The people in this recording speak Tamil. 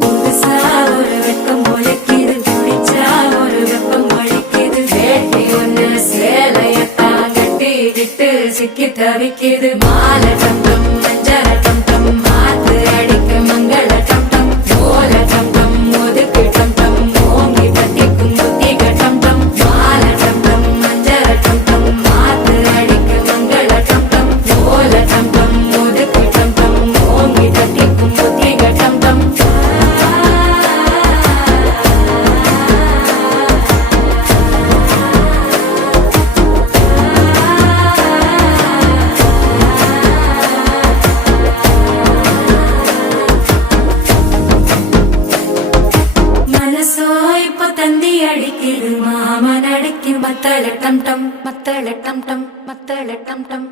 புதுசா ஒரு வெக்கம் முளைக்குது, குடிச்சா ஒரு வெப்பம் ஒழிக்குது. வேட்டி ஒண்ணு சேலையத்தான் கட்டிக்கிட்டு சிக்கி தவிக்குது. மாலை டம் டம் மஞ்சள டம் டம் மாத்து அடிக்க மங்கள டம் டம் ஓல டம் டம் ஒதுக்கு டம் டம் ஓங்கி தட்டிக்கும் புத்திக டம் டம். மாலை டம் டம் மஞ்சள டம் டம் மாத்து அடிக்க மங்கள டம் டம் ஓல டம் டம் ஒதுக்கு டம் டம் ஓங்கி தட்டிக்கும் புத்திக டம் டம். மனசோ இப்ப தந்தி அடிக்குது, மாமன் அடிக்கு மத்தள டம் டம் மத்தள டம் டம் மத்தள டம் டம்.